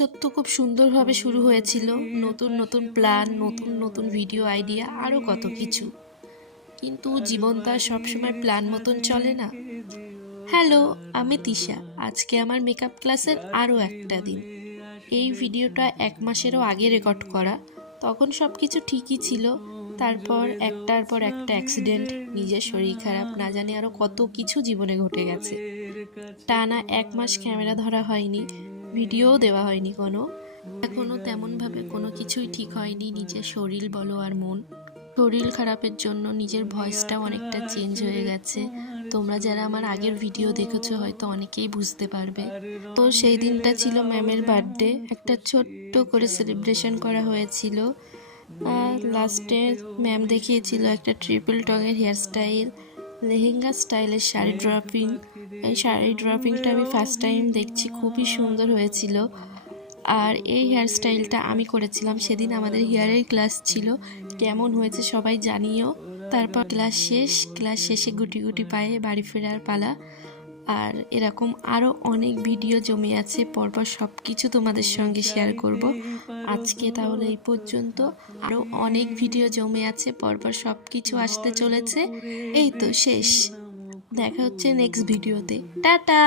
বছর তো খুব সুন্দরভাবে শুরু হয়েছিল, নতুন নতুন প্ল্যান, নতুন নতুন ভিডিও আইডিয়া, আরও কত কিছু। কিন্তু জীবন তো আর সবসময় প্ল্যান মতন চলে না। হ্যালো, আমি তিশা। আজকে আমার মেকআপ ক্লাসের আরও একটা দিন। এই ভিডিওটা 1 মাসেরও আগে রেকর্ড করা। তখন সব কিছু ঠিকই ছিল, তারপর একটার পর একটা অ্যাক্সিডেন্ট, নিজের শরীর খারাপ, না জানি আরও কত কিছু জীবনে ঘটে গেছে। টানা 1 মাস ক্যামেরা ধরা হয়নি, ভিডিওও দেওয়া হয়নি কোনো। এখনও তেমনভাবে কোনো কিছুই ঠিক হয়নি, নিজের শরীর বলো আর মন। শরীর খারাপের জন্য নিজের ভয়েসটাও অনেকটা চেঞ্জ হয়ে গেছে। তোমরা যারা আমার আগের ভিডিও দেখেছো হয়তো অনেকেই বুঝতে পারবে। তো সেই দিনটা ছিল ম্যামের বার্থডে, একটা ছোট্ট করে সেলিব্রেশন করা হয়েছিল। লাস্টে ম্যাম দেখিয়েছিল একটা ট্রিপল টঙের হেয়ার স্টাইল, লেহেঙ্গা স্টাইলের শাড়ি ড্রপিং। এই শাড়ি ড্রপিংটা আমি ফার্স্ট টাইম দেখছি, খুবই সুন্দর হয়েছিল। আর এই হেয়ার স্টাইলটা আমি করেছিলাম সেদিন, আমাদের হেয়ারের ক্লাস ছিল। কেমন হয়েছে সবাই জানিও। তারপর ক্লাস শেষে গুটি গুটি পায়ে বাড়ি ফেরার পালা। আর এরকম আরও অনেক ভিডিও জমে আছে, পরপর সব কিছু তোমাদের সঙ্গে শেয়ার করব। আজকে তাহলে এই পর্যন্ত। আরও অনেক ভিডিও জমে আছে, পরপর সব কিছু আসতে চলেছে। এই তো শেষ, দেখা হচ্ছে নেক্সট ভিডিওতে। টাটা।